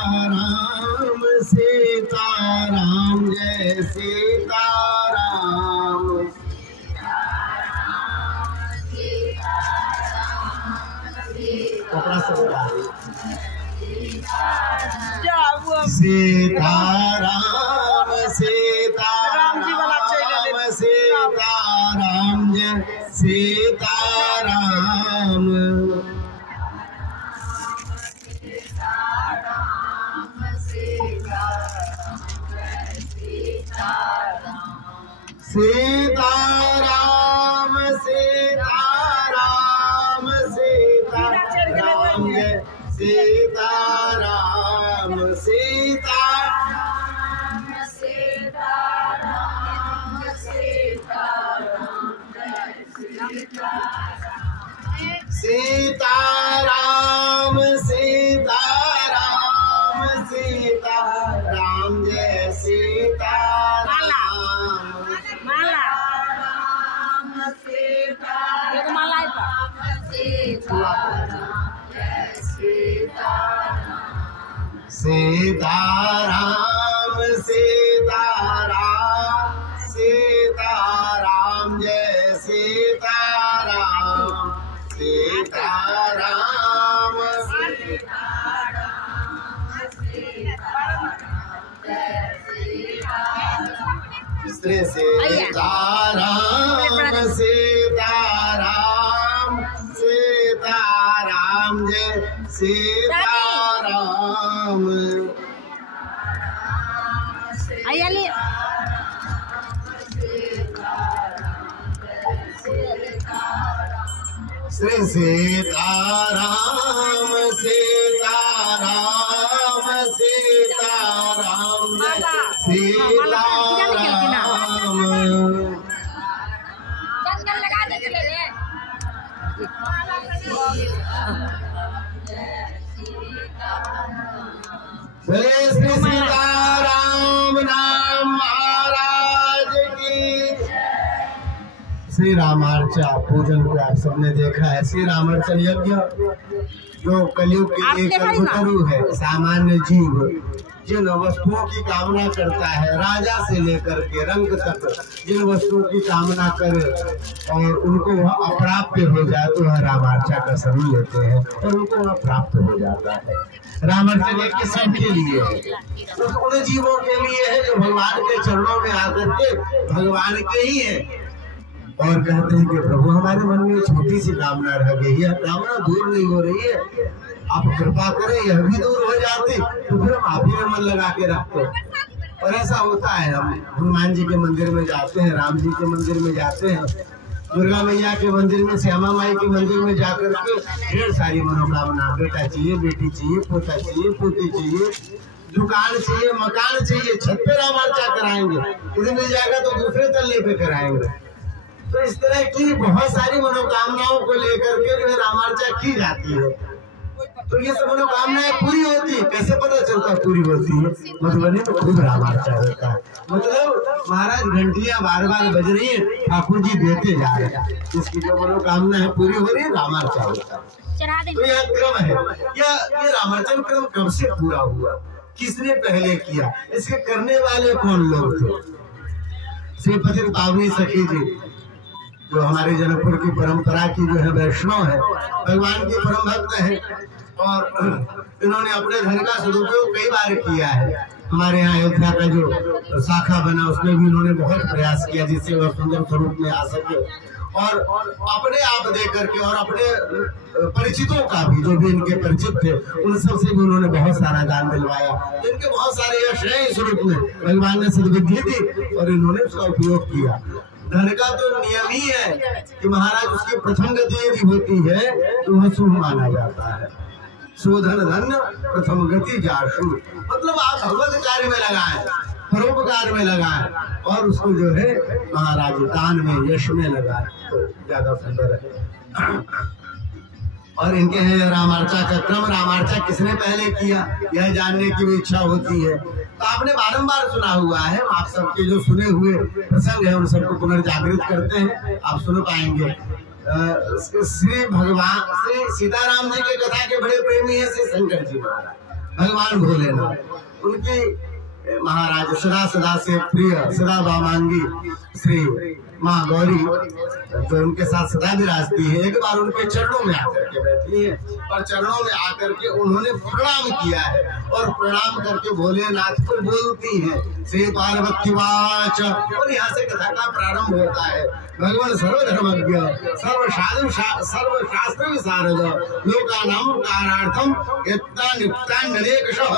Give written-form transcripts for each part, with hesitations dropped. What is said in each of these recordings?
सीताराम सीताराम जय सीताराम। कपड़ा से बोला सीताराम सीताराम सीताराम जय सीताराम। सीताराम सीताराम सीताराम जय सीताराम। सीताराम सीताराम सीताराम सीताराम सीताराम जय सीताराम। सीताराम सीताराम सीताराम जय सीताराम। सीताराम श्री सीताराम सीताराम सीताराम जय सीताराम। श्री सीताराम सीताराम सीताराम सीताराम। श्री सीताराम नाम महाराज की। श्री रामार्चा पूजन को आप सबने देखा है। श्री रामार्चन यज्ञ जो कलयुग के लिए कल्पतरु है। सामान्य जीव जिन वस्तुओं की कामना करता है, राजा से लेकर के रंग तक जिन वस्तुओं की कामना करे और उनको वह अप्राप्य हो जाए तो वह रामार्चा का शरण लेते हैं और उनको वह प्राप्त हो जाता है। रामार्चन यज्ञ सबके लिए है, उन जीवों के लिए है जो भगवान के चरणों में आकर के भगवान के ही है और कहते हैं कि प्रभु हमारे मन में छोटी सी कामना रह गई है, कामना दूर नहीं हो रही है, आप कृपा करें यह भी दूर हो जाती तो फिर हम आप ही में मन लगा के रखते। और ऐसा होता है, हम हनुमान जी के मंदिर में जाते हैं, राम जी के मंदिर में जाते हैं, दुर्गा मैया के मंदिर में, श्यामा माई के मंदिर में जाकर के ढेर सारी मनोकामना, बेटा चाहिए, बेटी चाहिए, पोता चाहिए, पोती चाहिए, दुकान चाहिए, मकान चाहिए, छत पे रामार्चा कराएंगे, इधर मिल जाएगा तो दूसरे तल्ले पे कराएंगे। तो इस तरह की बहुत सारी मनोकामनाओं को लेकर के जो रामार्चा की जाती है। तो ये सब मनोकामनाएं पूरी होती है। कैसे पता चलता पूरी होती है? मधुबनी में खूब रामार्चा होता है। मतलब महाराज घंटियां बार बार बज रही है, ठाकुर जी देते जा रहे हैं, इसकी जो मनोकामना है पूरी हो रही है, रामार्चा होता है। तो यह क्रम है। ये रामार्चन क्रम कब से पूरा हुआ, किसने पहले किया, इसके करने वाले कौन लोग थे? श्री पतित पावनी सखी जी जो हमारे जनकपुर की परंपरा की जो है वैष्णव है, भगवान की परम भक्त है और इन्होंने अपने धन का सदुपयोग कई बार किया है। हमारे यहाँ अयोध्या का जो शाखा बना उसमें भी इन्होंने बहुत प्रयास किया जिससे वह सुंदर स्वरूप में आ सके और अपने आप दे करके और अपने परिचितों का भी जो भी इनके परिचित थे उन सब से भी उन्होंने बहुत सारा दान दिलवाया। इनके बहुत सारे यश है इस रूप में, भगवान ने सद्बुद्धि दी और इन्होंने उसका उपयोग किया। धन का तो नियम ही है कि महाराज उसकी प्रथम गति यदि होती है तो वह शुभ माना जाता है। शोधन धन्य प्रथम गति जाशु, मतलब आप भगवत कार्य में लगाएं, परोपकार में लगाएं और उसको जो है महाराज दान में, यश में लगाएं तो ज्यादा सुंदर है। और इनके हैं रामार्चा का क्रम। रामार्चा किसने पहले किया यह जानने की भी इच्छा होती है। तो आपने बारंबार सुना हुआ है, आप सबके जो सुने हुए प्रसंग है उन सबको पुनर्जागृत करते हैं, आप सुन पाएंगे। श्री भगवान श्री सीताराम जी के कथा के बड़े प्रेमी है श्री शंकर जी महाराज। भगवान भोलेनाथ। उनकी महाराज सदा सदा से प्रिय सदा बामांगी श्री माँ गौरी जो उनके साथ सदा विराजती है, एक बार उनके चरणों में आकर के बैठी है और चरणों में आकर के उन्होंने प्रणाम किया है और प्रणाम करके भोलेनाथ को बोलती है श्री पार्वती वाच। और यहाँ से कथा का प्रारंभ होता है। भगवान सर्वधर्मज्ञ सर्वशास्त्र विशारद लोकानां कारणार्थम यत्ता नित्या नरेकशः।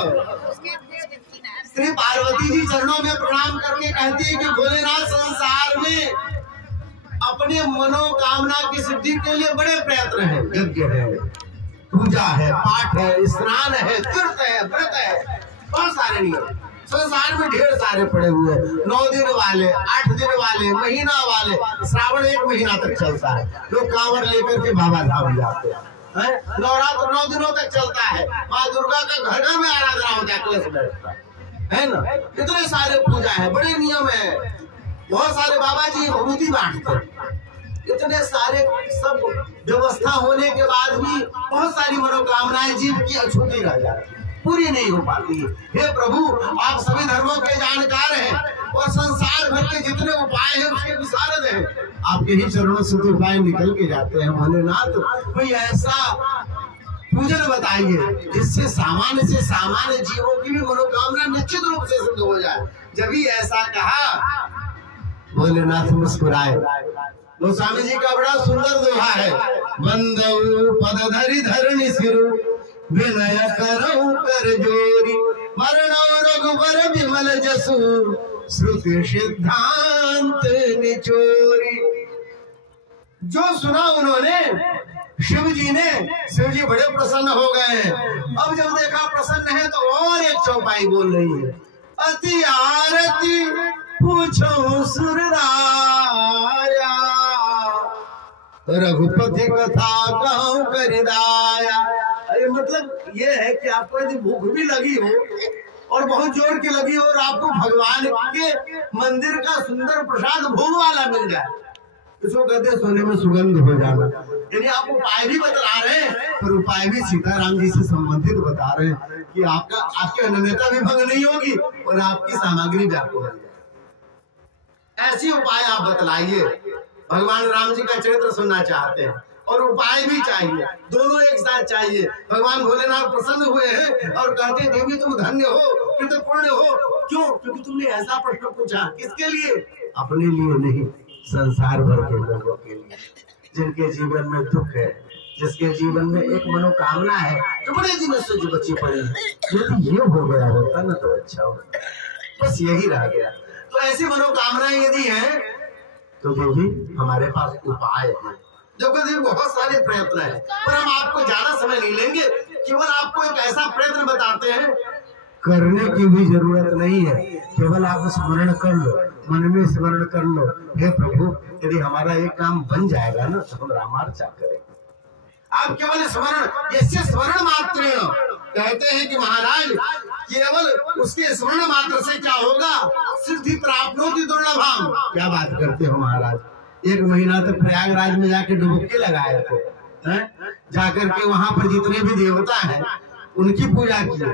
श्री पार्वती जी चरणों में प्रणाम करके कहती है कि भोलेनाथ संसार में अपने मनोकामना की सिद्धि के लिए बड़े प्रयत्न है, यज्ञ है, पूजा है, पाठ है, स्नान है, तीर्थ है, व्रत है, बहुत सारे नियम संसार में ढेर सारे पड़े हुए। 9 दिन वाले, 8 दिन वाले, महीना वाले, श्रावण 1 महीना तक चलता है। लोग कांवर लेकर के बाबा धाम जाते हैं। नवरात्र 9 दिनों तक चलता है। माँ दुर्गा का घर घर में आराधना होता है, कलश बैठता है ना। इतने सारे पूजा है, बड़े नियम है, बहुत सारे बाबा जी विभूति बांटते हैं। इतने सारे सब व्यवस्था होने के बाद भी बहुत सारी मनोकामनाएं जीव की अछूती रह जाती है, पूरी नहीं हो पाती। हे प्रभु, आप सभी धर्मों के जानकार हैं और संसार भर के जितने उपाय हैं उसके विशारद हैं। आपके ही चरणों से तो उपाय निकल के जाते हैं भोलेनाथ। कोई ऐसा पूजन बताइए जिससे सामान्य से सामान्य जीवों की भी मनोकामना निश्चित रूप से सिद्ध हो जाए। जब ही ऐसा कहा भोलेनाथ मुस्कुराए। गोस्वामी जी का बड़ा सुंदर दोहा है। बंदऊ पद धरि धरणी सिरु विनय करऊ कर जोरी मरणौ रघुबर विमल जसु श्रुति सिद्धांत निचोरी। जो सुना उन्होंने शिव जी बड़े प्रसन्न हो गए हैं। अब जब देखा प्रसन्न है तो और एक चौपाई बोल रही है। अति आरती पूछो सुरराया रघुपति कथा कहूं करिदाया। अरे मतलब ये है कि आपको यदि भूख भी लगी हो और बहुत जोर की लगी हो और आपको भगवान के मंदिर का सुंदर प्रसाद भोग वाला मिल जाए, इसको कहते हैं सोने में सुगंध हो जाना। यानी आप उपाय भी बता रहे हैं, पर उपाय भी सीताराम जी से संबंधित बता रहे हैं कि आपकी अनन्यता भी भंग नहीं होगी और आपकी सामग्री भी आपको मिल जाए। ऐसी उपाय आप बतलाइए। भगवान राम जी का चरित्र सुनना चाहते हैं और उपाय भी चाहिए, दोनों एक साथ चाहिए। भगवान भोलेनाथ प्रसन्न हुए हैं और कहते हैं देवी तुम धन्य हो, कृतज्ञ हो। क्यों? क्योंकि तुमने ऐसा प्रश्न पूछा। किसके लिए? अपने लिए नहीं, संसार भर के लोगों के लिए, जिनके जीवन में दुख है, जिसके जीवन में एक मनोकामना है जो बड़े दिनों से जो बची पड़ी है। यदि ये हो गया होता ना तो अच्छा होता, बस यही रह गया। तो ऐसी मनोकामनाएं यदि हैं तो देवी हमारे पास उपाय है। जबकि देवी बहुत सारे प्रयत्न है, पर हम आपको ज्यादा समय नहीं लेंगे। केवल आपको एक ऐसा प्रयत्न बताते हैं, करने की भी जरूरत नहीं है, केवल आप स्मरण कर लो, मन में स्मरण कर लो। हे प्रभु, यदि हमारा एक काम बन जाएगा ना तो हम रामार्चा करेंगे। आप केवल स्मरण, इससे स्मरण मात्र कहते हैं कि महाराज केवल उसके स्मरण मात्र से क्या होगा? सिद्धि प्राप्त होती दुर्लभम। क्या बात करते हो महाराज। 1 महीना तक प्रयागराज में जाके डुबकी लगाए थे, जाकर के वहां पर जितने भी देवता हैं उनकी पूजा की।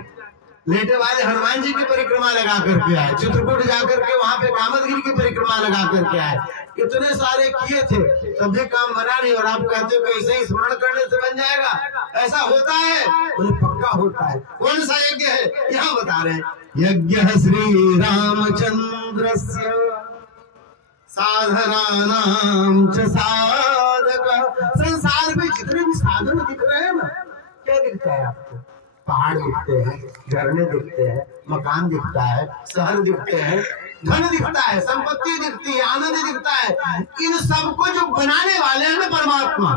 लेटे वाले हनुमान जी की परिक्रमा लगा करके आए, चित्रकूट जाकर के वहां पे कामदगिरी की परिक्रमा लगा करके आए। इतने सारे किए थे, तब भी काम बना नहीं। और आप कहते हो कि ऐसे ही स्मरण करने से बन जाएगा? ऐसा होता है? बोले पक्का होता है। कौन सा यज्ञ है? यहाँ बता रहे हैं। यज्ञ श्री रामचंद्र साधनानां च साधक। संसार में जितने भी साधन दिख रहे हैं ना, क्या दिखता है आपको? पहाड़ दिखते हैं, झरने दिखते हैं, मकान दिखता है, शहर दिखते हैं, धन दिखता है, संपत्ति दिखती है, आनंद दिखता है। इन सबको जो बनाने वाले हैं ना परमात्मा,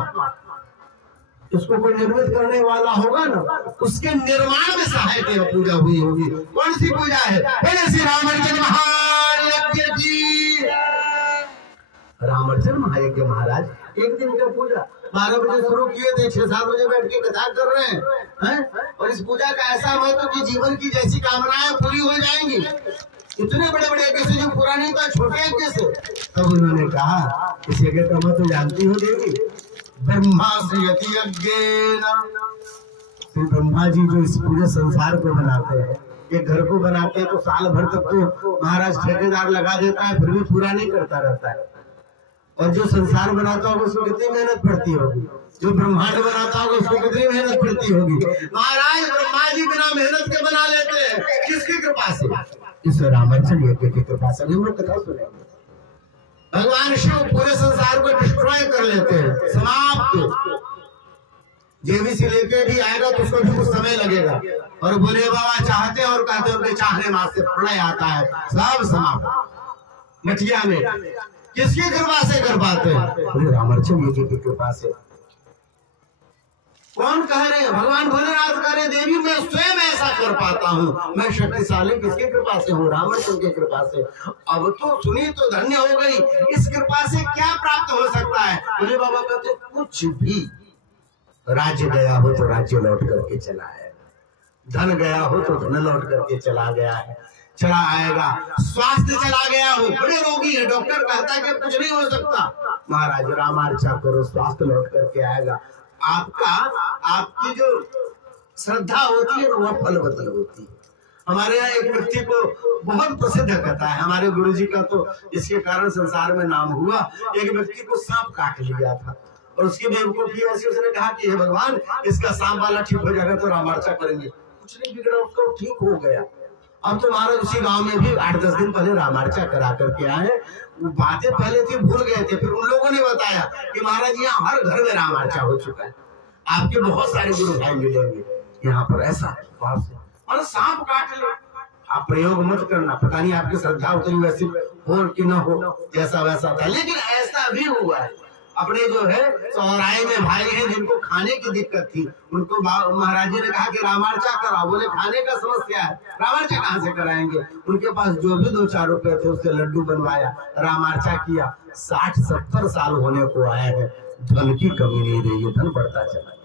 उसको कोई निर्मित करने वाला होगा ना, उसके निर्माण में सहायक पूजा हुई होगी। कौन सी पूजा है? श्री रामचंद्र महायज्ञ की। रामचंद्र महायज्ञ महाराज 1 दिन का पूजा 12 बजे शुरू किए थे, 6-7 बजे बैठ के कथा कर रहे हैं। और इस पूजा का ऐसा महत्व कि जीवन की जैसी कामनाएं पूरी हो जाएंगी। इतने बड़े बड़े यज्ञ से जो पूरा नहीं था, छोटे यज्ञ से। तब उन्होंने कहा इस यज्ञ का महत्व जानती हो देवी? ब्रह्मास्यति यज्ञेन श्री ब्रह्मा जी जो इस पूरे संसार को बनाते हैं, एक घर को बनाते हैं तो साल भर तक तो महाराज ठेकेदार लगा देता है, फिर भी पूरा नहीं करता रहता है। और जो संसार बनाता होगा उसको कितनी मेहनत पड़ती होगी, जो ब्रह्मांड बनाता होगा उसको कितनी मेहनत पड़ती होगी। महाराज ब्रह्मा जी बिना मेहनत के बना लेते हैं, किसकी कृपा से? इस रामाचल यज्ञ की कृपा से। हम लोग कथा सुनेंगे, भगवान शिव पूरे संसार को डिस्ट्रॉय कर लेते हैं, समाप्त। जेबी से लेके भी आएगा तो उसको भी कुछ समय लगेगा, और बोले बाबा चाहते और कहते उनके चाहने मात्र प्रलय आता है, सब समाप्त मटिया में। किसकी कृपा से कर पाते हैं? रामाचल यज्ञ की कृपा से। कौन कह रहे हैं? भगवान भोलेनाथ कह रहे देवी मैं स्वयं ऐसा कर पाता हूँ, मैं शक्तिशाली किसकी कृपा से हूँ? रामाचल की कृपा से। अब तो सुनी तो धन्य हो गई, इस कृपा से क्या प्राप्त हो सकता है? बोले बाबा कहते कुछ भी। राज्य गया हो तो राज्य लौट करके चला है, धन गया हो तो धन लौट करके चला गया है, चला आएगा। स्वास्थ्य चला गया हो, बड़े रोगी है, डॉक्टर कहता है कि कुछ नहीं हो सकता, महाराज रामार्चा करो, स्वास्थ्य लौट करके आएगा। आपका आपकी जो श्रद्धा होती है वह फलवती होती है। हमारे यहाँ एक व्यक्ति को बहुत प्रसिद्ध कहता है, हमारे गुरुजी का तो इसके कारण संसार में नाम हुआ। एक व्यक्ति को सांप काट लिया था और उसकी बेवकूफी ऐसी, उसने कहा कि हे भगवान इसका सांप वाला ठीक हो जाएगा तो रामार्चा करेंगे। कुछ नहीं बिगड़ा, उसको ठीक हो गया। अब तो महाराज उसी गांव में भी 8-10 दिन पहले रामार्चा करा करके आए। बातें पहले थी भूल गए थे, फिर उन लोगों ने बताया कि महाराज यहाँ हर घर में रामार्चा हो चुका है, आपके बहुत सारे गुरु भाई मिलेंगे यहाँ पर। ऐसा और सांप काट ले, आप प्रयोग मत करना, पता नहीं आपकी श्रद्धा उतनी वैसी हो कि न हो, जैसा वैसा था। लेकिन ऐसा भी हुआ है, अपने जो है चौराहे में भाई हैं जिनको खाने की दिक्कत थी, उनको महाराज जी ने कहा कि रामार्चा कराओ। बोले खाने का समस्या है, रामार्चा कहाँ से कराएंगे? उनके पास जो भी 2-4 रुपए थे उससे लड्डू बनवाया, रामार्चा किया। 60-70 साल होने को आए हैं, धन की कमी नहीं रही है, धन बढ़ता चला।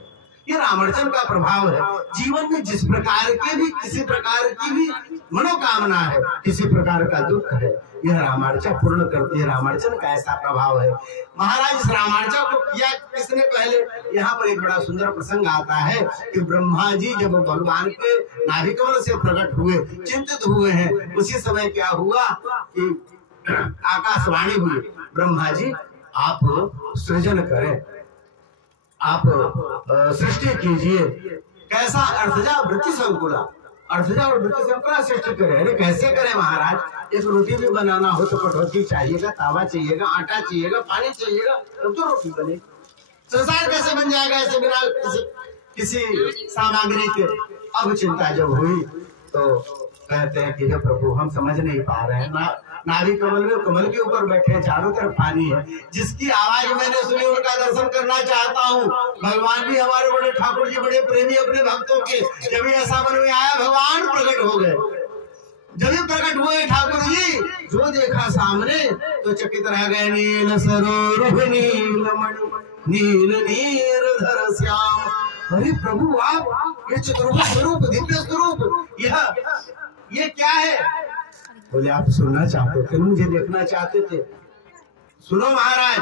ये रामार्चन का प्रभाव है। जीवन में जिस प्रकार के भी किसी प्रकार की भी मनोकामना है, किसी प्रकार का दुख है, यह रामार्चा पूर्ण करती है। रामार्चन का ऐसा प्रभाव है। महाराज इस रामार्चा को किया किसने पहले? यहाँ पर एक बड़ा सुंदर प्रसंग आता है कि ब्रह्मा जी जब भगवान के नाभिकमल से प्रकट हुए, चिंतित हुए हैं, उसी समय क्या हुआ कि आकाशवाणी हुई, ब्रह्मा जी आप सृजन करें, आप सृष्टि कीजिए। कैसा? अर्थजा वृत्ति संकुला, अर्थजा और वृत्ति संकुला सृष्टि करें। अरे कैसे करें महाराज? एक रोटी भी बनाना हो तो कटौती चाहिएगा, तावा चाहिएगा, आटा चाहिएगा, पानी चाहिएगा, तब तो रोटी बने। संसार कैसे बन जाएगा ऐसे बिना किसी सामग्री के? अब चिंता जब हुई तो कहते हैं कि हे प्रभु हम समझ नहीं पा रहे हैं ना, नाभि कमल में कमल के ऊपर बैठे, चारों तरफ पानी है, जिसकी आवाज मैंने सुनी उनका दर्शन करना चाहता हूँ। भगवान भी हमारे बड़े ठाकुर जी बड़े प्रेमी अपने भक्तों के, जब ऐसा मन में आया भगवान प्रकट हो गए। जब प्रकट हुए ठाकुर जी, जो देखा सामने तो चकित रह गए। नील सरोवर नीलमणि नील नीरधर श्याम। अरे प्रभु आप ये चतुर्भुज स्वरूप, दिव्य स्वरूप, ये क्या है? बोले आप सुनना चाहते थे, मुझे देखना चाहते थे। सुनो महाराज,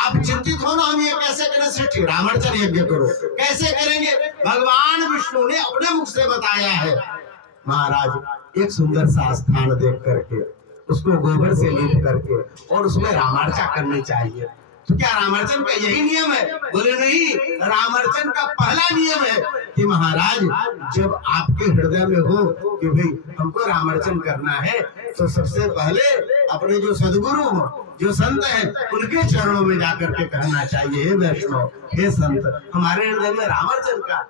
आप चिंतित हो ना, हम ये कैसे करें सृष्टि? रामार्चन यज्ञ करो। कैसे करेंगे? भगवान विष्णु ने अपने मुख से बताया है। महाराज एक सुंदर सा स्थान देख करके उसको गोबर से लीप करके और उसमें रामार्चा करनी चाहिए। तो क्या रामार्चन का यही नियम है? बोले नहीं, रामार्चन का पहला नियम है कि महाराज जब आपके हृदय में हो कि भाई हमको रामार्चन करना है, तो सबसे पहले अपने जो सदगुरु हो, जो संत हैं, उनके चरणों में जाकर के कहना चाहिए, हे वैष्णव, हे संत, हमारे हृदय में रामार्चन का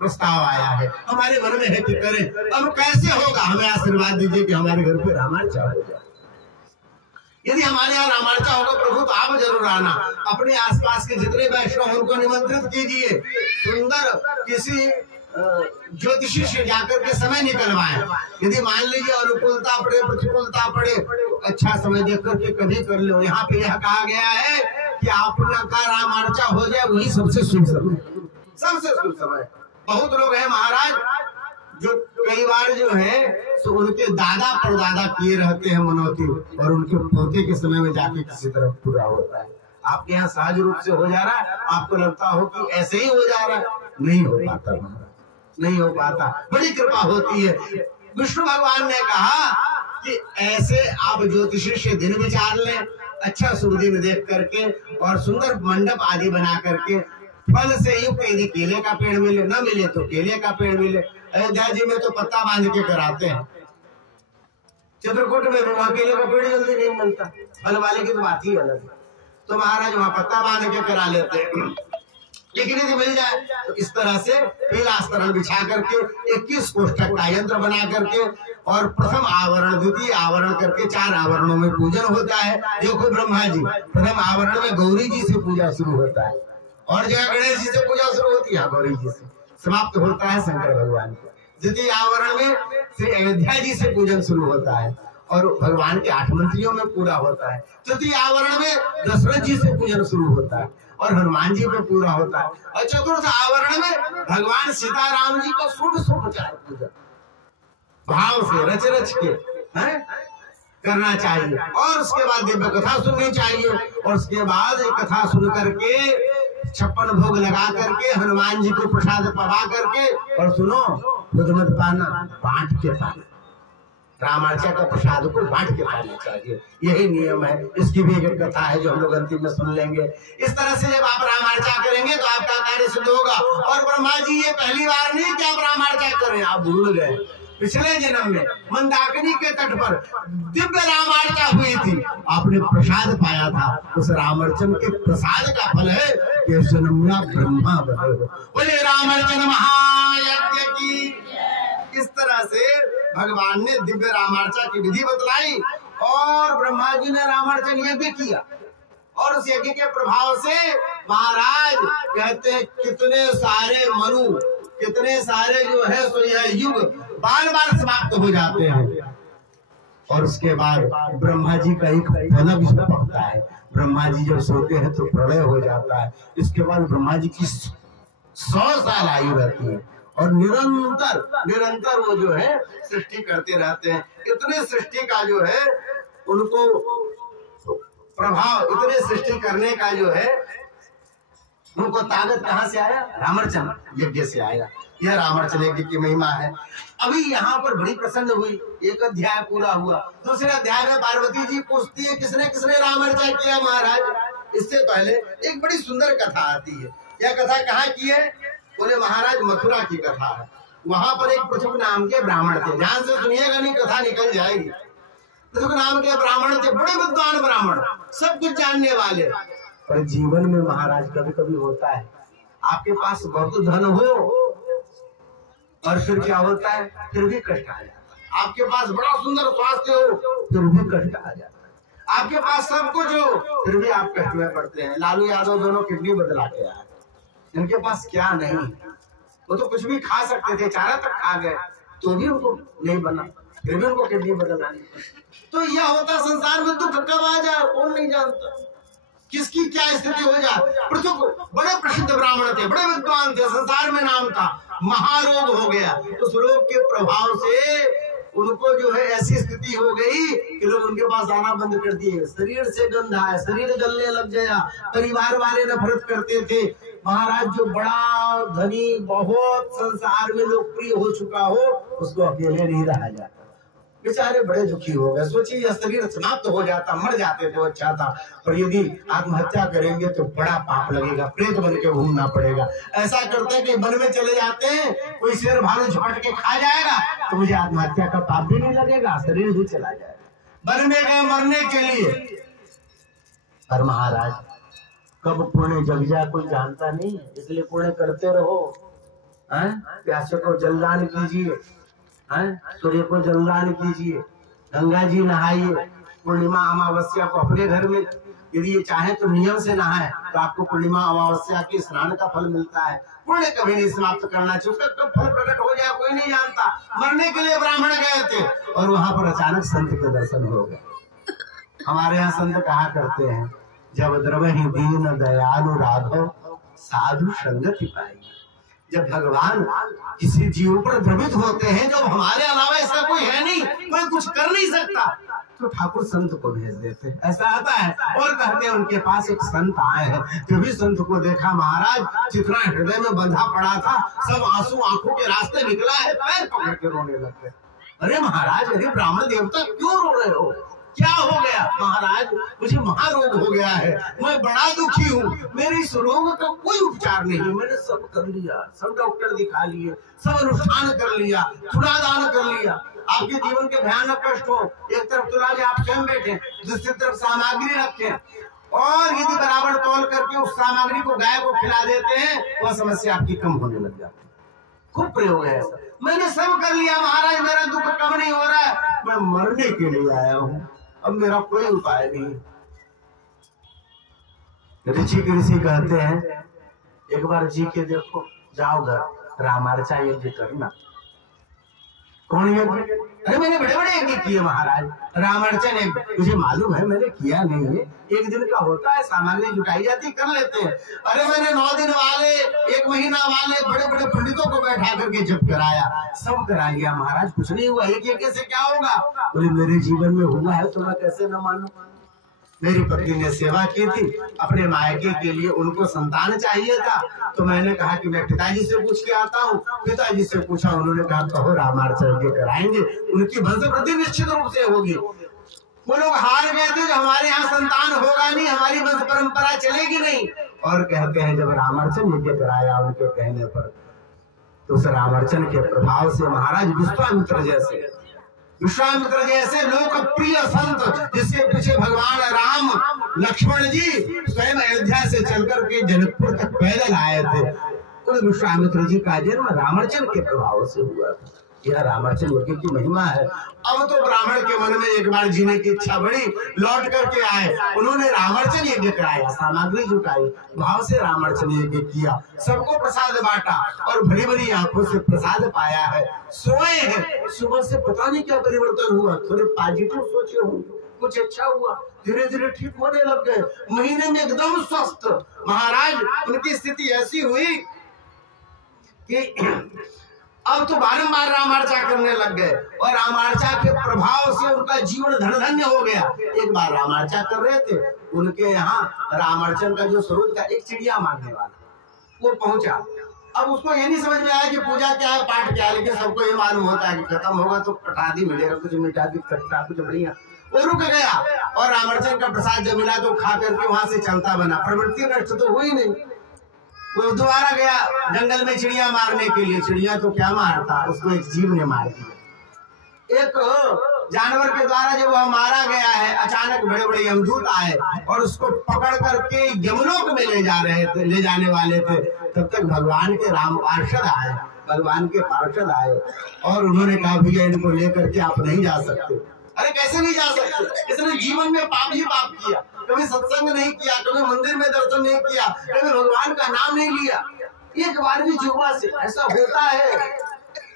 प्रस्ताव आया है, हमारे मन में है कि करें। अब कैसे होगा? हमें आशीर्वाद दीजिए कि हमारे घर पे रामार्चा हो जाए। यदि हमारे यहाँ रामार्चा होगा प्रभु तो आप जरूर आना। अपने आसपास के जितने वैष्णव उनको निमंत्रित कीजिए। सुंदर किसी ज्योतिषी से जाकर के समय निकलवाएं। यदि मान लीजिए अनुकूलता पड़े, प्रतिकूलता पड़े, अच्छा समय देख करके कभी कर लो। यहाँ पे यह कहा गया है कि आपका रामार्चा हो जाए, वही सबसे शुभ समय, सबसे शुभ समय। बहुत लोग हैं महाराज जो कई बार जो है तो उनके दादा परदादा किए रहते हैं मनौती, और उनके पोते के समय में जाके किसी तरफ पूरा होता है। आपके यहाँ सहज रूप से हो जा रहा है, आपको लगता हो कि ऐसे ही हो जा रहा है, नहीं हो पाता महाराज। नहीं हो पाता, बड़ी कृपा होती है। विष्णु भगवान ने कहा कि ऐसे आप ज्योतिषी से दिन विचार लें, अच्छा शुभ दिन देख करके और सुंदर मंडप आदि बना करके, फल से युक्त यदि केले का पेड़ मिले, न मिले तो केले का पेड़ मिले। अयोध्या जी में तो पत्ता बांध के कराते हैं, चित्रकूट में वहां केले का पेड़ जल्दी नहीं मिलता, फल वाले की तो बात ही अलग है, तो महाराज वहां पत्ता बांध के करा लेते हैं। लेकिन यदि मिल जाए तो इस तरह से पीलास्तरण बिछा करके 21 कोष्ठक का यंत्र बना करके और प्रथम आवरण द्वितीय आवरण करके 4 आवरणों में पूजन होता है। देखो ब्रह्मा जी प्रथम आवरण में गौरी जी से पूजा शुरू होता है, और जगह गणेश जी से पूजा शुरू होती है, गौरी जी से समाप्त होता है शंकर भगवान का। द्वितीय आवरण में श्री अयोध्या जी से पूजन शुरू होता है और भगवान के 8 मंत्रियों में पूरा होता है। तृतीय आवरण में दशरथ जी से पूजन शुरू होता है और हनुमान जी में पूरा होता है। और चतुर्थ आवरण में भगवान सीताराम जी को शुभ पूजन भाव से रच रच के करना चाहिए, और उसके बाद दिव्य कथा सुननी चाहिए, और उसके बाद कथा सुन करके 56 भोग लगा करके हनुमान जी को प्रसाद पवा करके, और सुनो खुद मत पाना, बांट के पाना, रामार्चा का प्रसाद को बांट के पाना चाहिए, यही नियम है। इसकी भी एक कथा है जो हम लोग अंतिम में सुन लेंगे। इस तरह से जब आप रामार्चा करेंगे तो आपका कार्य सिद्ध होगा। और ब्रह्मा जी ये पहली बार नहीं कि आप रामार्चा करें, आप भूल गए, पिछले जन्म में मंदाकिनी के तट पर दिव्य रामार्चा हुई थी, आपने प्रसाद पाया था, उस रामार्चन के प्रसाद का फल है कि जन्म में ब्रह्मा बने हो। बोले रामार्चन महायज्ञ की। इस तरह से भगवान ने दिव्य रामार्चा की विधि बतलाई और ब्रह्मा जी ने रामार्चन यज्ञ किया, और उस यज्ञ के प्रभाव से महाराज कहते हैं कितने सारे मनु, कितने सारे जो है सो यह युग बार बार समाप्त हो जाते हैं। और उसके बाद ब्रह्मा जी का एक फलक झपकता है, ब्रह्मा जी जब सोते हैं तो प्रलय हो जाता है। इसके बाद ब्रह्मा जी की 100 साल आयु रहती है और निरंतर वो जो है सृष्टि करते रहते हैं। इतने सृष्टि का जो है उनको प्रभाव, इतने सृष्टि करने का जो है उनको ताकत कहाँ से आया? रामार्चन यज्ञ से आया। यह रामार्चन यज्ञ की महिमा है। अभी यहाँ पर बड़ी प्रसन्न हुई, एक अध्याय पूरा हुआ। दूसरे अध्याय में पार्वती जी पूछती है किसने किसने रामार्चन किया महाराज। इससे पहले एक बड़ी सुंदर कथा आती है। यह कथा कहाँ की है? बोले महाराज मथुरा की कथा है। वहां पर एक पृथुक नाम के ब्राह्मण थे, ध्यान से सुनिएगा नहीं कथा निकल जाएगी। पृथुक नाम के ब्राह्मण थे, बड़े विद्वान ब्राह्मण, सब कुछ जानने वाले। पर जीवन में महाराज कभी कभी होता है आपके पास बहुत धन हो और फिर क्या होता है, फिर भी कष्ट आ जाता है। आपके पास बड़ा सुंदर स्वास्थ्य हो फिर भी कष्ट आ जाता है। आपके पास सब कुछ हो फिर भी आप कष्ट में पड़ते हैं। लालू यादव दोनों किडनी बदला के आए, इनके पास क्या नहीं, वो तो कुछ भी खा सकते थे, चारा तक खा गए तो भी उनको नहीं बना, फिर भी उनको किडनी बदलानी। तो यह होता संसार में दुख कब आ जाए कौन नहीं जानता, किसकी क्या स्थिति हो जाए। पृथुक बड़े प्रसिद्ध ब्राह्मण थे, बड़े विद्वान थे, संसार में नाम था। महारोग हो गया, उस रोग के प्रभाव से उनको जो है ऐसी स्थिति हो गई कि लोग उनके पास आना बंद कर दिए। शरीर से गंध आया, शरीर जलने लग गया, परिवार वाले नफरत करते थे। महाराज जो बड़ा धनी, बहुत संसार में लोकप्रिय हो चुका हो, उसको अकेले नहीं रहा जाता। बेचारे बड़े दुखी हो गए। सोचिए यह शरीर समाप्त हो जाता, मर जाते तो अच्छा था, पर यदि आत्महत्या करेंगे तो बड़ा पाप लगेगा, प्रेत बन के घूमना पड़ेगा। ऐसा करते हैं कि वन में चले जाते हैं, कोई शेर भालू झपट के खा जाएगा तो मुझे आत्महत्या का पाप भी नहीं लगेगा, शरीर भी चला जाएगा। वन में गए मरने के लिए, पर महाराज कब पुण्य जग जाए कोई जानता नहीं, इसलिए पुण्य करते रहो। प्यासे को जलदान कीजिए, सूर्य को जलदान कीजिए, गंगा जी नहाइए, पूर्णिमा अमावस्या को अपने घर में यदि ये चाहे तो नियम से नहाए तो आपको पूर्णिमा अमावस्या के स्नान का फल मिलता है। पुण्य कभी नहीं समाप्त करना चाहिए, उसका कब फल प्रकट हो जाए कोई नहीं जानता। मरने के लिए ब्राह्मण गए थे और वहां पर अचानक संत के दर्शन हो गए। हमारे यहाँ संत कहा करते हैं, जब द्रवहि दीन दयालु राघव साधु संगति पाई। जब भगवान किसी जीव पर द्रवित होते हैं, जब हमारे अलावा इसका कोई है नहीं, कोई कुछ कर नहीं सकता, तो ठाकुर संत को भेज देते। ऐसा आता है। और कहते हैं उनके पास एक संत आए हैं। जब भी संत को देखा महाराज जितना हृदय में बंधा पड़ा था सब आंसू आंखों के रास्ते निकला है, पैर पकड़ के रोने लग गए। अरे महाराज, अरे ब्राह्मण देवता क्यों रो रहे हो, क्या हो गया? महाराज मुझे महारोग हो गया है, मैं बड़ा दुखी हूँ, मेरे इस रोग का कोई उपचार नहीं। मैंने सब कर लिया, सब डॉक्टर दिखा लिए, सब अनुष्ठान कर लिया, तुलादान कर लिया। आपके जीवन के भयानक कष्ट हो, एक तरफ तुला के आप स्वयं बैठे, दूसरी तरफ सामग्री रखे, और यदि बराबर तौल करके उस सामग्री को गाय को खिला देते हैं, वह समस्या आपकी कम होने लग जाती है। खूब प्रयोग है ऐसा। मैंने सब कर लिया महाराज, मेरा दुख कम नहीं हो रहा है, मैं मरने के लिए आया हूँ, अब मेरा कोई उपाय नहीं। ऋषि कहते हैं एक बार जी के देखो, जाओ घर रामार्चा यज्ञ करना। कौन यज्ञ? अरे मैंने बड़े बड़े यज्ञ किए महाराज, रामार्चन यज्ञ मुझे मालूम है, मैंने किया नहीं है, एक दिन का होता है, सामग्री जुटाई जाती, कर लेते हैं। अरे मैंने 9 दिन वाले, 1 महीना वाले बड़े बड़े पंडितों को बैठा करके जब कराया, सब करा लिया महाराज, कुछ नहीं हुआ। एक यज्ञ से क्या होगा? बोले मेरे जीवन में हुआ है तो मैं कैसे न मानूं। मेरी पत्नी ने सेवा की थी अपने मायके के लिए, उनको संतान चाहिए था, तो मैंने कहा कि मैं पिताजी से पूछ के आता हूँ। पिताजी से पूछा, उन्होंने कहा कहो रामार्चा यज्ञ कराएंगे, उनकी वंशवृद्धि निश्चित रूप से होगी। वो लोग हार गए थे, हमारे यहाँ संतान होगा नहीं, हमारी वंश परंपरा चलेगी नहीं। और कहते हैं जब रामार्चन यज्ञ कराया उनके कहने पर, तो उस रामार्चन के प्रभाव से महाराज विश्वामित्र जैसे लोकप्रिय संत, जिसके पीछे भगवान राम लक्ष्मण जी स्वयं अयोध्या से चलकर के जनकपुर तक पैदल आए थे, उन विश्वामित्र जी का जन्म रामार्चन के प्रभाव से हुआ था। यह रामार्चन यज्ञ की महिमा है। अब तो ब्राह्मण के मन में एक बार जीने की इच्छा बढ़ी, लौट करके आए, उन्होंने रामार्चन यज्ञ कराया, सामग्री जुटाई, भाव से रामार्चन यज्ञ किया, सबको प्रसाद बांटा और भरी भरी आंखों से प्रसाद पाया है। सोए हैं, सुबह से पता नहीं क्या परिवर्तन हुआ, थोड़े पॉजिटिव सोचे होंगे, कुछ अच्छा हुआ, धीरे धीरे ठीक होने लग गए, महीने में एकदम स्वस्थ। महाराज उनकी स्थिति ऐसी हुई कि अब तो बारंबार रामार्चा करने लग गए, और रामार्चा के प्रभाव से उनका जीवन धन धन्य हो गया। एक बार रामार्चा कर रहे थे, उनके यहाँ रामार्चन का जो स्वरूप था, एक चिड़िया मारने वाला वो पहुंचा। अब उसको ये नहीं समझ में आया कि पूजा क्या है, पाठ क्या है, लेकिन सबको ये मालूम होता है कि खत्म होगा तो प्रसाद ही मिलेगा, कुछ मीठा की खट्टा कुछ बढ़िया। वो रुक गया, और रामार्चन का प्रसाद जब मिला तो खा करके वहां से चलता बना, प्रवृत्ति नष्ट तो हुई नहीं। वो दोबारा गया जंगल में चिड़िया मारने के लिए, चिड़िया तो क्या मारता, उसको एक जीव ने मार दिया। एक जानवर के द्वारा जब वह मारा गया है, अचानक बड़े बड़े यमदूत आए और उसको पकड़ करके यमलोक में ले जाने वाले थे। तब तक भगवान के राम पार्षद आए, भगवान के पार्षद आए, और उन्होंने कहा भैया इनको लेकर के आप नहीं जा सकते। अरे कैसे नहीं जा सकते, इसने जीवन में पाप ही पाप किया, कभी सत्संग नहीं किया, कभी मंदिर में दर्शन नहीं किया, कभी भगवान का नाम नहीं लिया, एक बार भी जिह्वा से ऐसा होता है।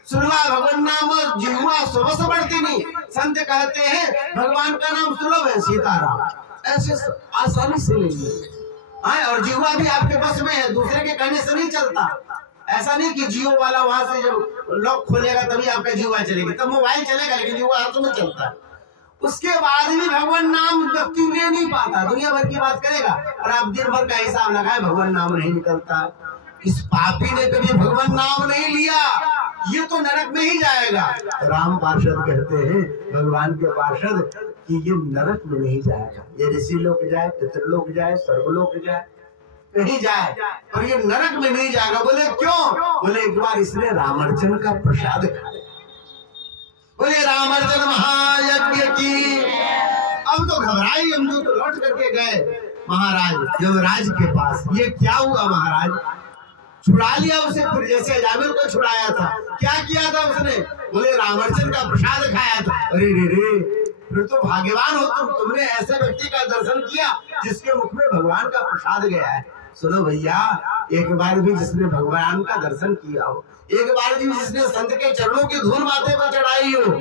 सुनवा भगवान नाम जिह्वा सुबह बढ़ती नहीं। संत कहते हैं भगवान का नाम सुलभ है, सीताराम, ऐसे आसानी से लेंगे, और जिह्वा भी आपके बस में है, दूसरे के कहने से नहीं चलता। ऐसा नहीं कि जियो वाला वहां से जब लॉक खोलेगा तभी आपका जिह्वा चलेगा, तब मोबाइल चलेगा लेकिन जिह्वा हाथों में चलता है। उसके बाद भी भगवान नाम व्यक्ति ले नहीं पाता, दुनिया भर की बात करेगा, और आप दिन भर का हिसाब लगाए भगवान नाम नहीं निकलता। इस पापी ने कभी भगवान नाम नहीं लिया, ये तो नरक में ही जाएगा। राम पार्षद कहते हैं भगवान के पार्षद कि ये नरक में नहीं जाएगा, ये ऋषि लोग जाए, पितृलोक जाए, स्वर्गलोक जाए, कहीं जाए, और ये नरक में नहीं जाएगा। बोले क्यों? बोले एक बार इसने रामार्चन का प्रसाद खाया। बोले रामार्चन महायज्ञ की। अब तो घबराई, हम तो लौट करके गए महाराज यमराज के पास। ये क्या हुआ महाराज? छुड़ा लिया उसे, फिर जैसे अजामिल को छुड़ाया था। क्या किया था उसने? बोले रामार्चन का प्रसाद खाया था। अरे रे, फिर तो भाग्यवान हो तुमने ऐसे व्यक्ति का दर्शन किया जिसके मुख में भगवान का प्रसाद गया है। सुनो भैया, एक बार भी जिसने भगवान का दर्शन किया हो, एक बार भी जिसने संत के चरणों की धूल माथे पर चढ़ाई हो,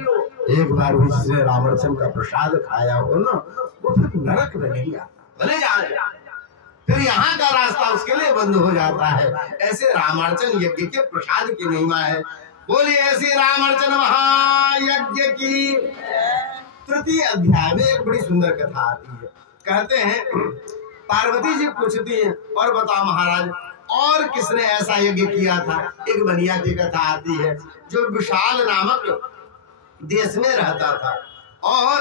एक बार भी जिसने रामार्चन का प्रसाद खाया हो ना, वो फिर नरक में नहीं आता, भले जाए, फिर यहाँ का रास्ता उसके लिए बंद हो जाता है। ऐसे रामार्चन यज्ञ के प्रसाद की महिमा है। बोलिए ऐसी रामार्चन महायज्ञ की। तृतीय अध्याय में एक बड़ी सुंदर कथा आती है। कहते हैं पार्वती जी पूछती हैं, और बताओ महाराज और किसने ऐसा यज्ञ किया था। एक बनिया की कथा आती है जो विशाल नामक देश में रहता था और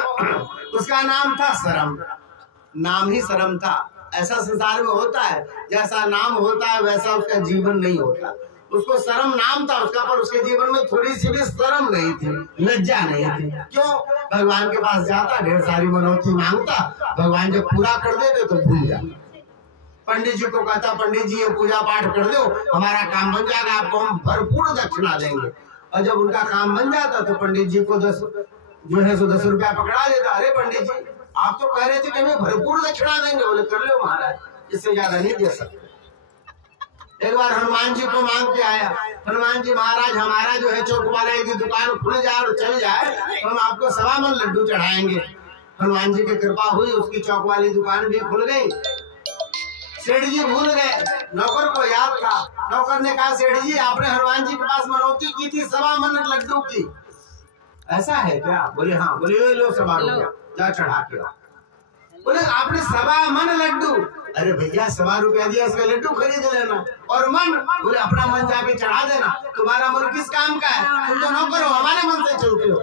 उसका नाम था सरम। नाम ही सरम था। ऐसा संसार में होता है, जैसा नाम होता है वैसा उसका जीवन नहीं होता। उसको शर्म नाम था उसका, पर उसके जीवन में थोड़ी सी भी शर्म नहीं थी, लज्जा नहीं थी। क्यों? भगवान के पास जाता, ढेर सारी मनौती मांगता, भगवान जब पूरा कर देते तो भूल जाता। पंडित जी को कहता, पंडित जी ये पूजा पाठ कर दो, हमारा काम बन जाएगा, आपको हम भरपूर दक्षिणा देंगे। और जब उनका काम बन जाता तो पंडित जी को 10 रुपया पकड़ा देता। अरे पंडित जी आप तो कह रहे थे कि हमें भरपूर दक्षिणा देंगे। बोले कर लो महाराज, इससे ज्यादा नहीं दे सकते। एक बार हनुमान जी को मांग के आया, हनुमान जी महाराज हमारा जो है चौक वाला की दुकान खुल जाए और चल जाए तो हम आपको 1.25 मन लड्डू चढ़ाएंगे। हनुमान जी की कृपा हुई, उसकी चौक वाली दुकान भी खुल गई। सेठ जी भूल गए, नौकर को याद था। नौकर ने कहा, सेठ जी आपने हनुमान जी के पास मनौती की थी 1.25 मन लड्डू की, ऐसा है क्या? बोले हाँ। बोले लो 1.25 रुपया, जा चढ़ा के। बोले आपने 1.25 मन लड्डू? अरे भैया 1.25 रुपया दिया, इसका लड्डू खरीद लेना। और मन? बोले अपना मन जाके चढ़ा देना। तुम्हारा मन किस काम का है? तुम तो नौकर हो, हमारे मन से चलते हो।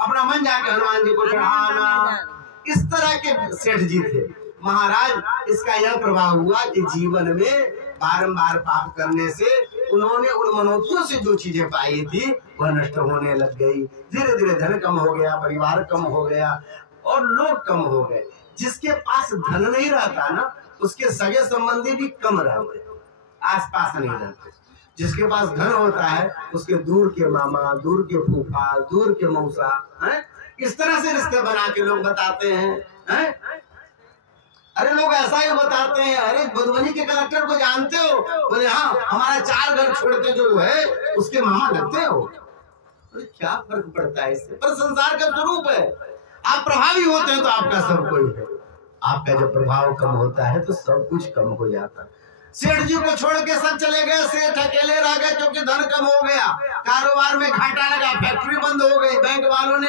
अपना मन जाके हनुमान जी को चढ़ाना। इस तरह के सेठ जी थे महाराज। इसका यह प्रभाव हुआ कि जीवन में बारंबार पाप करने से उन्होंने उन मनोतियों से जो चीजें पाई थी वह नष्ट होने लग गई। धीरे धीरे धन कम हो गया, परिवार कम हो गया और लोग कम हो गए। जिसके पास धन नहीं रहता ना, उसके सगे संबंधी भी कम रहते, आस पास नहीं रहते। जिसके पास धन होता है उसके दूर के मामा, दूर के फूफा, दूर के मौसा, इस तरह से रिश्ते बना के लोग बताते हैं। अरे लोग ऐसा ही बताते हैं, अरे मधुबनी के कलेक्टर को जानते हो? बोले हाँ, हमारा 4 घर छोड़ के जो है उसके मामा लगते हो। अरे क्या फर्क पड़ता है इससे? पर संसार का स्वरूप है, आप प्रभावी होते हैं तो आपका सब कोई है। आपका जब प्रभाव कम होता है तो सब कुछ कम हो जाता है। सेठ जी को छोड़ के सब चले गए, सेठ अकेले रह गए क्योंकि धन कम हो गया, कारोबार में घाटा लगा, फैक्ट्री बंद हो गई, बैंक वालों ने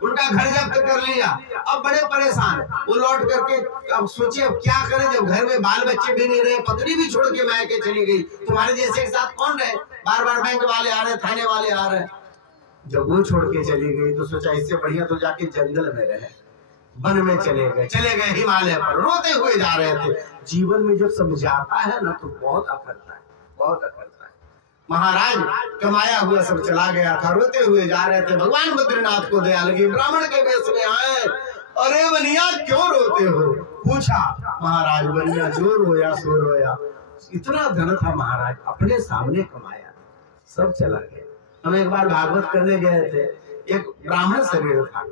उनका घर जब्त कर लिया। अब बड़े परेशान, वो लौट करके अब सोचिए अब क्या करें, जब घर में बाल बच्चे भी नहीं रहे, पत्नी भी छोड़ के मायके चली गई, तुम्हारे जैसे के साथ कौन रहे? बार बार बैंक वाले आ रहे, थाने वाले आ रहे। जब वो छोड़ के चली गई तो सोचा इससे बढ़िया तो जाके जंगल में रहे, वन में चले गए हिमालय पर, रोते हुए जा रहे थे। जीवन में जब सब जाता है ना तो बहुत अखरता है, बहुत अखरता है। महाराज कमाया हुआ सब चला गया था, रोते हुए जा रहे थे। भगवान बद्रीनाथ को दया लगी, ब्राह्मण के वेश में आए। अरे बनिया क्यों रोते हो? पूछा। महाराज बनिया जो रोया सो रोया। इतना धन था महाराज, अपने सामने कमाया, सब चला गया। हम एक बार भागवत करने गए थे, एक ब्राह्मण शरीर था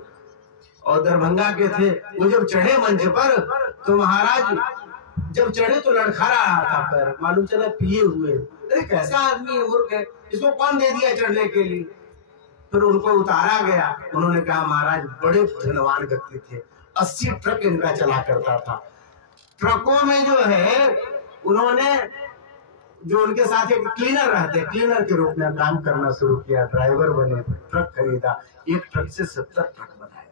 और दरभंगा के थे। वो जब चढ़े मंच पर तो महाराज जब चढ़े तो लड़खा रहा था पैर, मालूम चला पिए हुए। अरे कैसा आदमी है, मूर्ख है, इसको कौन दे दिया चढ़ने के लिए? फिर उनको उतारा गया। उन्होंने कहा महाराज बड़े धनवान व्यक्ति थे, 80 ट्रक इनका चला करता था। ट्रकों में जो है उन्होंने जो उनके साथ एक क्लीनर रहते, क्लीनर के रूप में काम करना शुरू किया, ड्राइवर बने, ट्रक खरीदा, एक ट्रक से 70 ट्रक बनाया।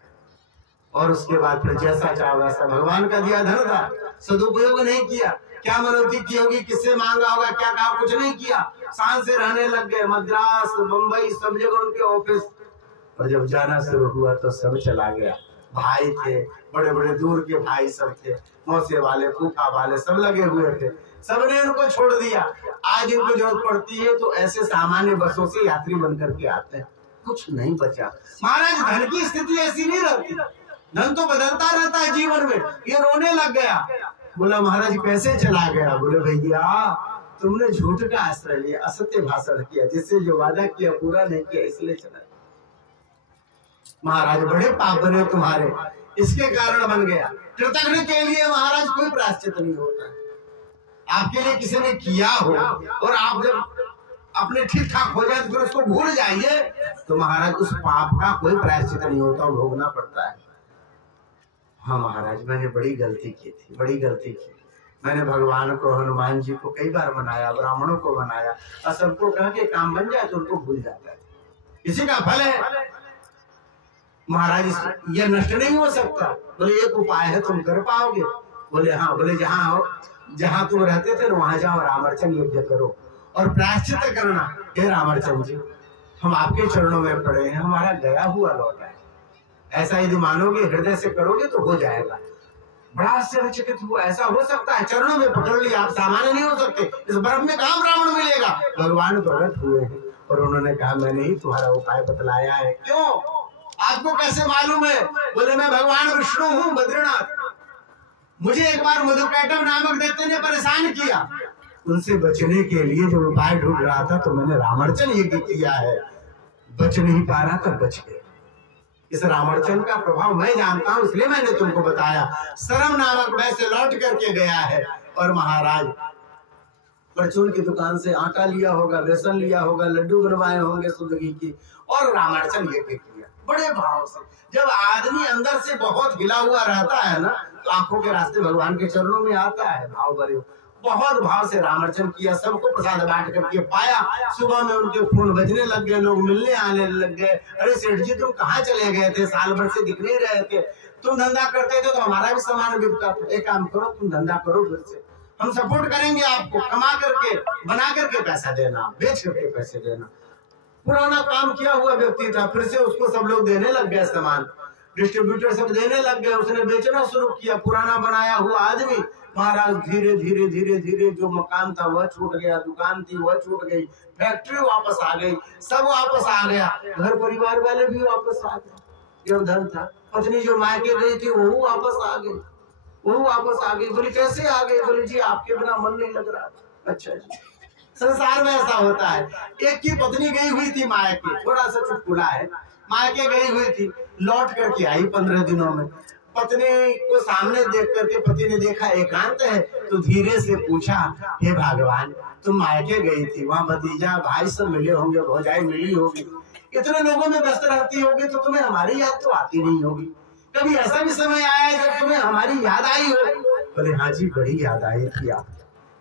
और उसके बाद फिर जैसा चाहा वैसा, भगवान का दिया धन था, सदुपयोग नहीं किया। क्या मनौती की होगी, किससे मांगा होगा, क्या कहा, कुछ नहीं किया। शान से रहने लग गए, मद्रास बम्बई सब जगह उनके ऑफिस। और जब जाना शुरू हुआ तो सब चला गया। भाई थे, बड़े बड़े दूर के भाई सब थे, मौसे वाले, फूफा वाले सब लगे हुए थे, सबने उनको छोड़ दिया। आज इनको जरूरत पड़ती है तो ऐसे सामान्य बसों से यात्री बन करके आते हैं, कुछ नहीं बचा। महाराज धन की स्थिति ऐसी नहीं रहती, धन तो बदलता रहता है जीवन में। ये रोने लग गया, बोला महाराज कैसे चला गया? बोले भैया तुमने झूठ का आश्रय लिया, असत्य भाषण किया, जिससे जो वादा किया पूरा नहीं किया, इसलिए चला। महाराज बड़े पाप बने तुम्हारे, इसके कारण बन गया। कृतज्ञ के लिए महाराज कोई प्रायश्चित नहीं होता है। आपके लिए किसी ने किया हो और आप जब अपने ठीक ठाक हो जाए तो उसको भूल जाइए तो महाराज उस पाप का कोई प्रायश्चित नहीं होता, भोगना पड़ता है। हाँ महाराज मैंने बड़ी गलती की थी, बड़ी गलती की। मैंने भगवान को, हनुमान जी को कई बार मनाया, ब्राह्मणों को मनाया, और सबको कहा कि काम बन जाए तो उनको भूल जाता है, इसी का फल है। महाराज ये नष्ट नहीं हो सकता। बोले एक उपाय है, तुम कर पाओगे? बोले हाँ। बोले जहाँ तुम रहते थे ना वहां जाओ, रामार्चन यज्ञ करो और प्रायश्चित करना। हे रामार्चन जी, हम आपके चरणों में पड़े हैं, हमारा गया हुआ लौटा है, ऐसा यदि मानोगे, हृदय से करोगे तो हो जाएगा। बड़ा आश्चर्यचकित हुआ, ऐसा हो सकता है? चरणों में पकड़ लिया, आप सामान्य नहीं हो सकते, इस बर्फ में कहाँ ब्राह्मण मिलेगा? भगवान प्रकट हुए हैं और उन्होंने कहा मैंने ही तुम्हारा उपाय बतलाया है। क्यों? आपको कैसे मालूम है? बोले मैं भगवान विष्णु हूँ बद्रीनाथ। मुझे एक बार मधुकैटभ नामक दैत्य ने परेशान किया, उनसे बचने के लिए जो उपाय ढूंढ रहा था तो मैंने रामार्चन यज्ञ किया है। बच नहीं पा रहा था, बच गए। इस रामार्चन का प्रभाव मैं जानता हूँ, इसलिए मैंने तुमको बताया। सरम नामक वैसे लौट करके गया है और महाराज परचून की दुकान से आटा लिया होगा, बेसन लिया होगा, लड्डू बनवाए होंगे शुद्ध घी की, और रामार्चन यज्ञ किया बड़े भाव से। जब आदमी अंदर से बहुत हिला हुआ रहता है ना, तो आंखों के रास्ते भगवान के चरणों में आता है भाव भरे। बहुत भाव से रामार्चन किया, सबको प्रसाद बांट करके पाया। सुबह में उनके फोन बजने लग गए, लोग मिलने आने लग गए। अरे सेठ जी तुम कहाँ चले गए थे? साल भर से दिख नहीं रहे थे। तुम धंधा करते थे तो हमारा भी सामान बिकता था। एक काम करो, तुम धंधा करो, फिर से हम सपोर्ट करेंगे आपको। कमा करके बना करके पैसा देना, बेच करके पैसे देना। पुराना काम किया हुआ व्यक्ति था, फिर से उसको सब लोग देने लग गए सामान, डिस्ट्रीब्यूटर सब देने लग गए। उसने बेचना शुरू किया। पुराना बनाया हुआ आदमी महाराज धीरे धीरे धीरे धीरे जो मकान था वह छूट गया, दुकान थी वह छूट गई, फैक्ट्री वापस आ गई, सब वापस आ गया, घर परिवार वाले भी वापस आ गए, जो धन था। पत्नी जो मायके गई थी वो वापस आ गई, वो वापस आ गई। बोली कैसे आ गई? बोली जी आपके बिना मन नहीं लग रहा। अच्छा जी, संसार में ऐसा होता है। एक की पत्नी गई हुई थी मायके, थोड़ा सा चुटकुला है, मायके गई हुई थी, लौट करके आई 15 दिनों में। पत्नी को सामने देख करके पति ने देखा एकांत है, तो धीरे से पूछा हे भगवान तुम मायके गई थी, वहाँ भतीजा भाई सब मिले होंगे, भौजाई मिली होगी, इतने लोगों में व्यस्त रहती होगी, तो तुम्हें हमारी याद तो आती नहीं होगी। कभी ऐसा भी समय आया है जब तुम्हें हमारी याद आई हो? बोले हाँ जी बड़ी याद आई थी आप।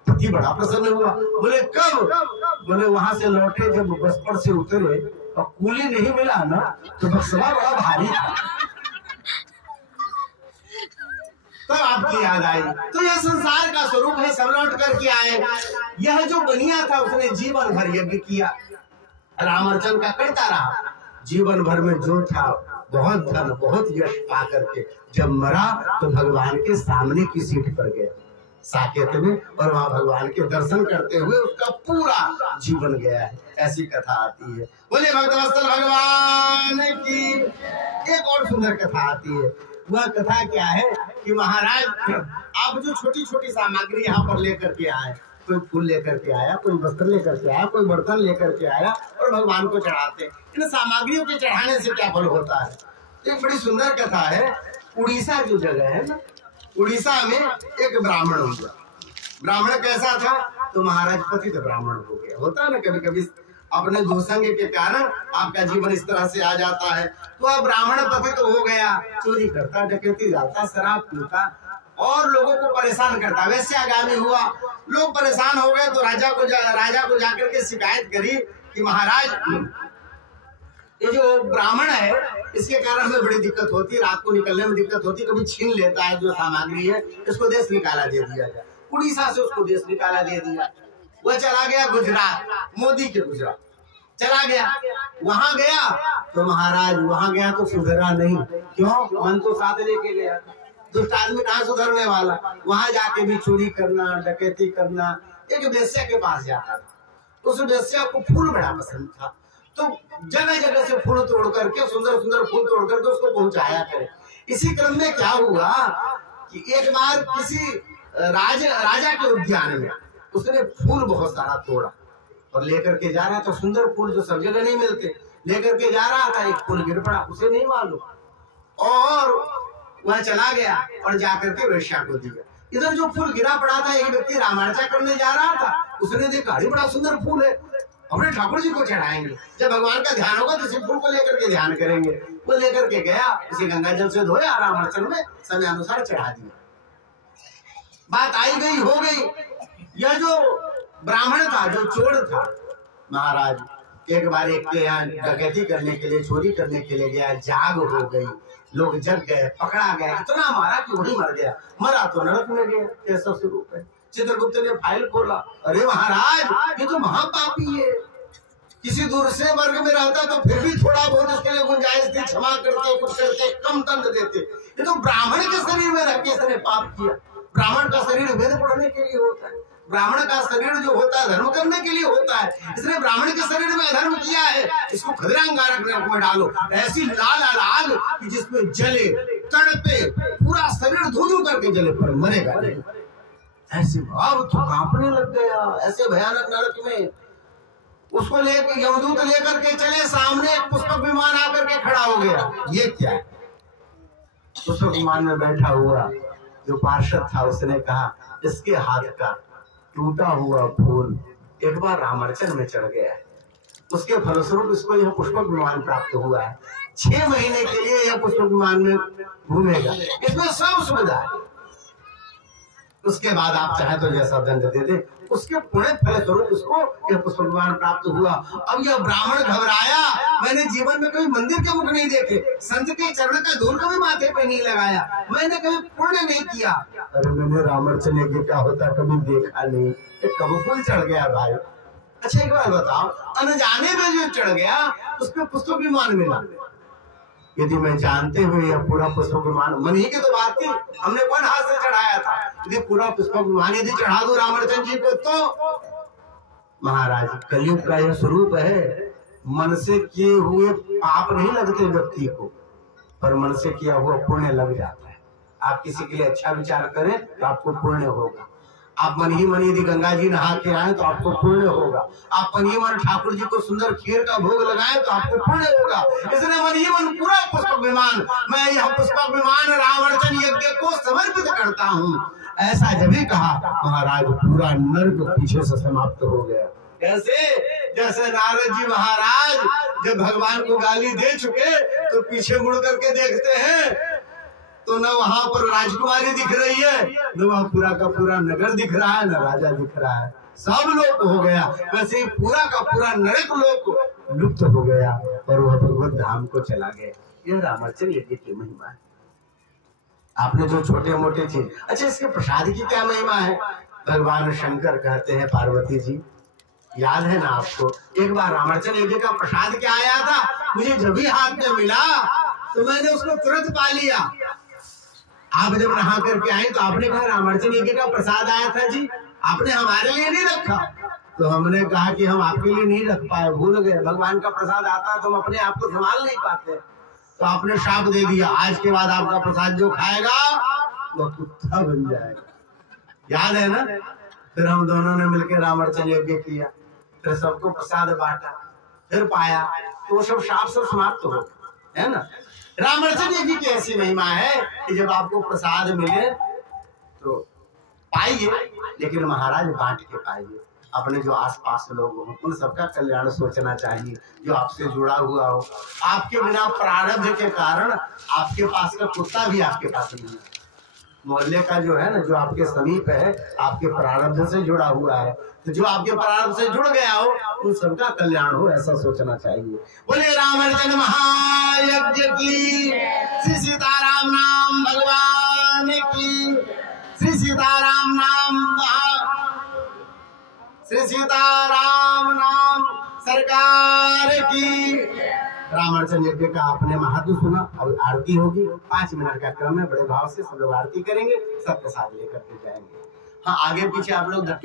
पति बड़ा प्रसन्न हुआ। बोले कब? बोले वहां से लौटे जब बस पर से उतरे और कूली नहीं मिला ना, तो बक्सवा बड़ा भारी था, तब आपकी याद आई। तो यह संसार का स्वरूप है, सब लौट करके आए। यह जो बनिया था उसने जीवन भर यज्ञ किया, रामार्चन का करता रहा। जीवन भर में जो था बहुत धन बहुत यश पा करके जब मरा तो भगवान के सामने की सीट पर गया साकेत में, और वहां भगवान के दर्शन करते हुए उसका पूरा जीवन गया है। ऐसी कथा आती है। बोले भक्तवत्सल भगवान की। एक और सुंदर कथा आती है। वह कथा क्या है कि महाराज आप जो छोटी छोटी सामग्री यहाँ पर लेकर के आए, कोई फूल लेकर के आया, कोई वस्त्र लेकर के आया, कोई बर्तन लेकर के आया और भगवान को चढ़ाते। इन सामग्रियों के चढ़ाने से क्या फल होता है? एक बड़ी सुंदर कथा है। उड़ीसा जो जगह है ना, उड़ीसा में एक ब्राह्मण हुआ। ब्राह्मण कैसा था? तो महाराज पतित ब्राह्मण हो गया। होता है ना कभी कभी अपने दुसंग के कारण आपका जीवन इस तरह से आ जाता है। तो अब ब्राह्मण पतित हो गया, चोरी करता, डकैती डालता, शराब पीता और लोगों को परेशान करता। वैसे आगामी हुआ, लोग परेशान हो गए तो राजा को जाकर के शिकायत करी कि महाराज ये जो ब्राह्मण है इसके कारण हमें बड़ी दिक्कत होती है, रात को निकलने में दिक्कत होती है, कभी छीन लेता है जो सामग्री है, इसको देश निकाला दे दिया जाए। उड़ीसा से उसको देश निकाला दे दिया। वह चला गया गुजरात, मोदी के गुजरात चला गया। वहां गया तो महाराज वहां गया तो सुधरा नहीं। क्यों? मन तो साथ लेके गया, दुष्ट आदमी कहाँ सुधरने वाला। वहां जाके भी चोरी करना, डकैती करना। एक वेश्या के पास जाता था, उस वेश्या को फूल बड़ा पसंद था, तो जगह जगह से फूल तोड़ करके, सुंदर सुंदर फूल तोड़ करके उसको पहुंचाया करे। इसी क्रम में क्या हुआ कि एक बार किसी राजा के उद्यान में उसने फूल बहुत सारा तोड़ा और लेकर के जा रहा था। सुंदर फूल जो सब जगह नहीं मिलते, लेकर के जा रहा था, एक फूल गिर पड़ा, उसे नहीं मालूम और वह चला गया और जाकर के वेश्या को दिया। इधर जो फूल गिरा पड़ा था, एक व्यक्ति रामार्चन करने जा रहा था, उसने देखा अरे बड़ा सुंदर फूल है, अपने ठाकुर जी को चढ़ाएंगे, जब भगवान का ध्यान होगा तो इसी फूल को लेकर के ध्यान करेंगे। वो लेकर के गया, उसी गंगा जल से धोया, रामार्चन में समय अनुसार चढ़ा दिया। बात आई गई हो गई। यह जो ब्राह्मण था, जो चोर था महाराज, एक बार एक के यहाँ डकैती करने के लिए, चोरी करने के लिए गया, जाग हो गई, लोग जग गए, पकड़ा गया, इतना मारा कि वही मर गया। मरा तो नरक में गया। कैसा स्वरूप है। चित्रगुप्त ने फाइल खोला, अरे महाराज ये तो महापापी है। किसी दूसरे वर्ग में रहता तो फिर भी थोड़ा बहुत उसके लिए गुंजाइश थी, क्षमा करते, कुछ करते, कम दंड देते। ये तो ब्राह्मण के शरीर में रह के इसने पाप किया। ब्राह्मण का शरीर वेद पढ़ने के लिए होता है, ब्राह्मण का शरीर जो होता है धर्म करने के लिए होता है। इसने ब्राह्मण के शरीर में अधर्म किया है, इसको खदरांगारक नरक में डालो। ऐसी लाल आग कि जिसमें जले, तड़पे, पूरा शरीर धू करके जले, पर मरेगा नहीं। ऐसे भाव तो कांपने लग गया। ऐसे भयानक नरक में उसको लेकर यमदूत लेकर के चले, सामने एक पुष्पक विमान आकर के खड़ा हो गया। ये क्या है? पुष्पक विमान में बैठा हुआ जो पार्षद था उसने कहा, इसके हाथ का टूटा हुआ फूल एक बार रामार्चन में चढ़ गया है, उसके फलस्वरूप इसको यह पुष्पक विमान प्राप्त हुआ है। 6 महीने के लिए यह पुष्पक विमान में घूमेगा, इसमें सब सुविधा है। उसके बाद आप चाहे तो जैसा दंड दे दे, उसके पुण्य फल स्वरूप उसको यह पुष्पक विमान प्राप्त हुआ। अब यह ब्राह्मण घबराया, मैंने जीवन में कभी मंदिर के मुख नहीं देखे, संत के चरण का धूल कभी माथे पे नहीं लगाया, मैंने कभी पुण्य नहीं किया। अरे मैंने रामार्चन यज्ञ क्या होता कभी देखा नहीं, कब फूल चढ़ गया भाई। अच्छा एक बार बताओ, अनजाने में जो चढ़ गया उसमें पुष्पक विमान मिला। यदि मैं जानते हुए यह पूरा पुष्पक विमान, मन ही की तो बात थी, हमने कौन हाथ से चढ़ाया था। यदि पूरा पुष्पक विमान यदि चढ़ा दो रामार्चन जी को, तो महाराज कलयुग का यह स्वरूप है। मन से किए हुए पाप नहीं लगते व्यक्ति को, पर मन से किया हुआ पुण्य लग जाता है। आप किसी के लिए अच्छा विचार करें तो आपको पुण्य होगा। आप मन ही मन यदि गंगा जी नहा के आए तो आपको पुण्य होगा। आप मन ही मन ठाकुर जी को सुंदर खीर का भोग लगाए तो आपको पुण्य होगा। इसलिए मन ही मन पूरा पुष्पक विमान, मैं यह पुष्पक विमान रामार्चन यज्ञ को समर्पित करता हूँ। ऐसा जब ही कहा महाराज पूरा नर्क पीछे से समाप्त हो गया। कैसे? जैसे नारद जी महाराज जब भगवान को गाली दे चुके तो पीछे मुड़ करके देखते हैं तो न वहां पर राजकुमारी दिख रही है, न वहां पूरा का पूरा नगर दिख रहा है, न राजा दिख रहा है, सब लोप हो गया। वैसे ही पूरा का पूरा नरक लोक लुप्त हो गया और वह भगवत धाम को चला गया। यह रामार्चन यज्ञ की महिमा है। आपने जो छोटे मोटे चीज, अच्छा इसके प्रसाद की क्या महिमा है? भगवान शंकर कहते हैं पार्वती जी, याद है ना आपको, एक बार रामार्चन यज्ञ का प्रसाद क्या आया था, मुझे जब भी हाथ में मिला तो मैंने उसको तुरंत पा लिया। आप जब नहा करके आए तो आपने कहा रामार्चन यज्ञ का प्रसाद आया था जी, आपने हमारे लिए नहीं रखा। तो हमने कहा कि हम आपके लिए नहीं रख पाए, भूल गए। भगवान का प्रसाद आता है तो हम अपने आप को संभाल नहीं पाते, तो आपने शाप दे दिया, आज के बाद आपका प्रसाद जो खाएगा वो कुत्ता बन जाएगा। याद है ना? फिर हम दोनों ने मिलकर रामार्चन यज्ञ किया, फिर सबको प्रसाद बांटा, फिर पाया तो वो सब शाप सब समाप्त हो, है ना? रामार्चन यज्ञ की ऐसी महिमा है कि जब आपको प्रसाद मिले तो पाइए, लेकिन महाराज बांट के पाइए। अपने जो आसपास लोग हों उन सबका कल्याण सोचना चाहिए, जो आपसे जुड़ा हुआ हो। आपके बिना प्रारब्ध के कारण आपके पास का कुत्ता भी आपके पास नहीं है। मोहल्ले का जो है ना, जो आपके समीप है, आपके प्रारब्ध से जुड़ा हुआ है, तो जो आपके प्रारब्ध से जुड़ गया हो उन सबका कल्याण हो, ऐसा सोचना चाहिए। बोले रामार्चन महायज्ञ की, श्री सीताराम नाम भगवान की, श्री सीताराम नाम श्री सीताराम नाम सरकार की। रामार्चन यज्ञ का आपने महत्व सुना। अब आरती होगी, 5 मिनट का क्रम है, बड़े भाव से सब लोग आरती करेंगे, सब प्रसाद लेकर के जाएंगे। हाँ, आगे पीछे आप लोग धक्के